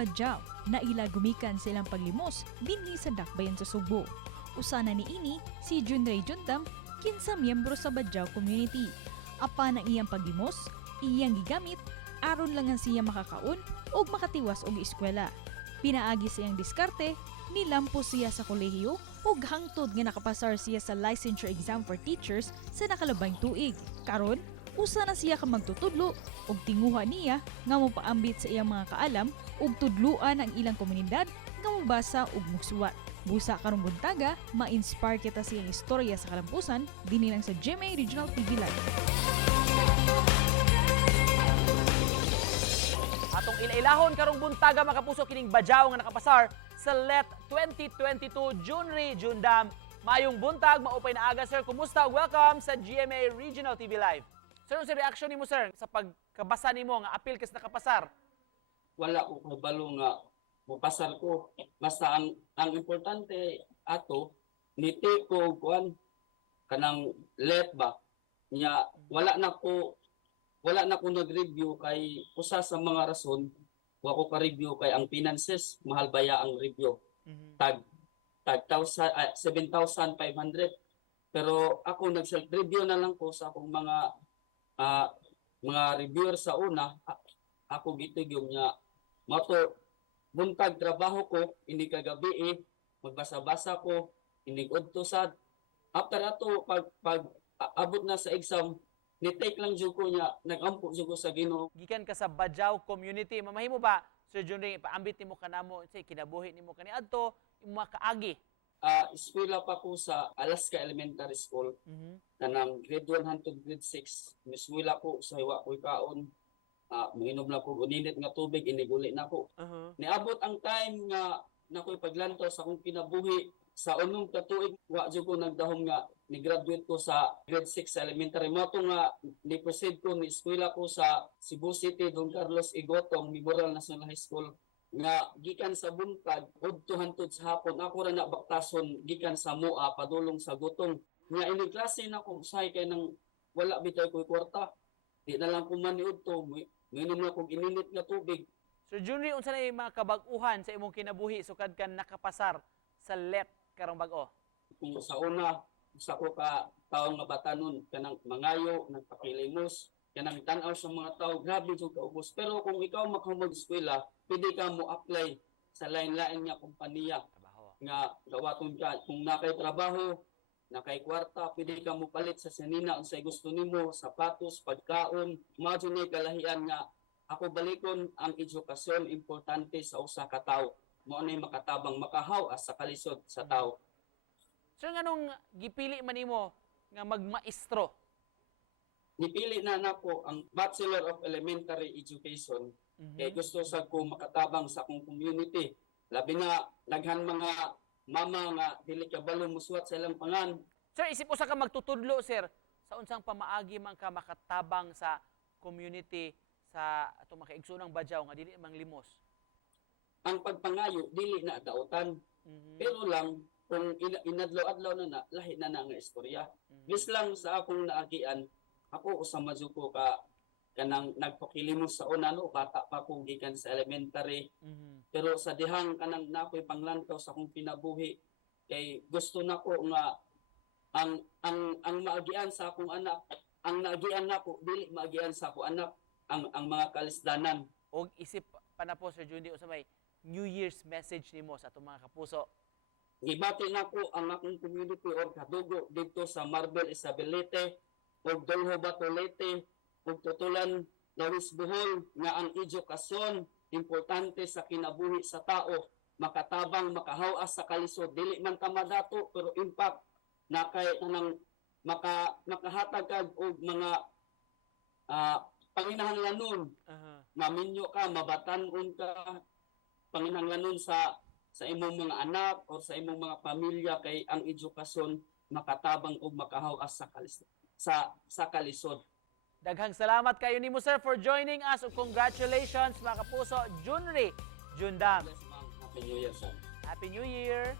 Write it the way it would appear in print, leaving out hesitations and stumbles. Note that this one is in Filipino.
Badyaw na ila gumikan sa ilang paglimos dinhi sa dakbayan sa Subo. Usana ni ini si Junray Jundam kinsa miyembro sa Badyaw community. Apan ang iyang paglimos, iyang gigamit aron lang ang siya makakaon o makatiwas og eskwela. Pinaagi sa iyang diskarte, nilampos siya sa kolehiyo ug hangtod nga nakapasar siya sa licensure exam for teachers sa nakalabang tuig. Karon, usa na siya ka magtutudlo ug tinguha niya nga mopaambit sa iyang mga kaalam ug tudluan ang ilang komunidad nga mobasa ug mugsuwat. Busa karong buntaga, ma-inspire kita sa iyang istorya sa kalampusan dinhi lang sa GMA Regional TV Live. Atong ilailahon karong buntaga mga kapuso kining Badyaw nga nakapasar sa LET 2022 Junray Jundam. Mayong buntag, maupay na aga sir. Kumusta? Welcome sa GMA Regional TV Live. Sir, sa reaction nimo sir sa pagkabasa nimo nga apil kas nakapasar? Wala ko kabalo nga mupasar ko. Basta ang importante ato niti ko kuan kanang let ba nya wala na ko nag-review kay usa sa mga rason wa ko ka-review kay ang finances mahal baya ang review. Tag 7,500 pero ako nag-self-review na lang ko sa akong mga reviewer sa una. Ako gitig yung nya mato buntag trabaho ko ini kagabi magbasa-basa ko ini udto sad after ato pag abot na sa exam ni take lang jud ko nya nagampo jud ko sa Ginoo. Gikan ka sa Badyaw community. Mamahimo ba Sir Junray ipaambit nimo kanamo say kinabuhi nimo kaniadto imong mga kaagi? Eskwela pa ko sa Alaska Elementary School. Kanang grade 1 hangtod grade 6. Eskwela ko sa hiwa ko kaon. Manginom na ko uninit nga tubig iniguli na ko. Niabot ang time nga nakoy paglantaw sa akong kinabuhi sa unong katuig wa jud ko nagdahom nga ni graduate ko sa grade 6 sa elementary mo to nga ni proceed ko ni eskwela ko sa Cebu City Don Carlos Igotong Memorial National High School nga gikan sa buntag udto hangtod sa hapon ako ra na baktason gikan sa MOA padulong sa Gutong nga ini klase na ko usahay kay nang wala bitay ko kwarta di na lang ko maniud to minom na kog ininit nga tubig. Sir Junray, unsa na yung mga kabag-uhan sa imong kinabuhi sukad kan nakapasar sa LET karong bag-o? Kung sa una sa ko ka taong nga batanon kanang mangayo nagpakilimos kanang tan-aw sa mga tao grabe jud kaubos pero kung ikaw makamag eskwela pwede ka mo apply sa lain-lain nga kompanya nga gawaton ka kung nakay trabaho nakay kwarta pwede ka mo palit sa sinina unsay gusto nimo sapatos pagkaon mao jud ni kalahian nga ako balikon ang edukasyon importante sa usa ka tawo mao nay makatabang makahaw sa kalisod sa tawo. Sir, nganong gipili man nimo nga magmaestro? Nipili na nako ang Bachelor of Elementary Education. Kaya gusto sa ko makatabang sa akong community. Labi na daghan mga mama nga dili kabalo muswat sa ilang pangan. Sir, isip usa ka magtutudlo sir sa unsang pamaagi man ka makatabang sa community sa atong makaigsoonang Badyaw nga dili mang limos. Ang pagpangayo dili na dautan. Pero lang kung inadlaw-adlaw na lahi na nga istorya. Bis lang sa akong naagian, ako usama jud ko ka kanang nagpakilimos sa una no bata pa ko gikan sa elementary. Pero sa dihang kanang nakoy panglantaw sa akong pinabuhi kay gusto nako nga ang maagian sa akong anak, ang naagian nako dili maagian sa akong anak ang mga kalisdanan. Og isip pa na po Sir Junray unsa may New Year's message nimo sa atong mga kapuso? Gibati nako ang akong community or kadugo dito sa Marbel Isabelite o Dolho Batolete o Tutulan Lawis Bohol nga ang edukasyon importante sa kinabuhi sa tao makatabang makahawas sa kalisod dili man ta madato pero impact na kay nang makahatag kag og mga panginahanglanon. Maminyo ka mabatan-on ka panginahanglanon sa imong mga anak o sa imong mga pamilya kay ang edukasyon makatabang og makahawas sa kalisod. Daghang salamat kayo nimo sir for joining us ug congratulations mga kapuso Junray Jundam. Happy New Year, sir. Happy New Year.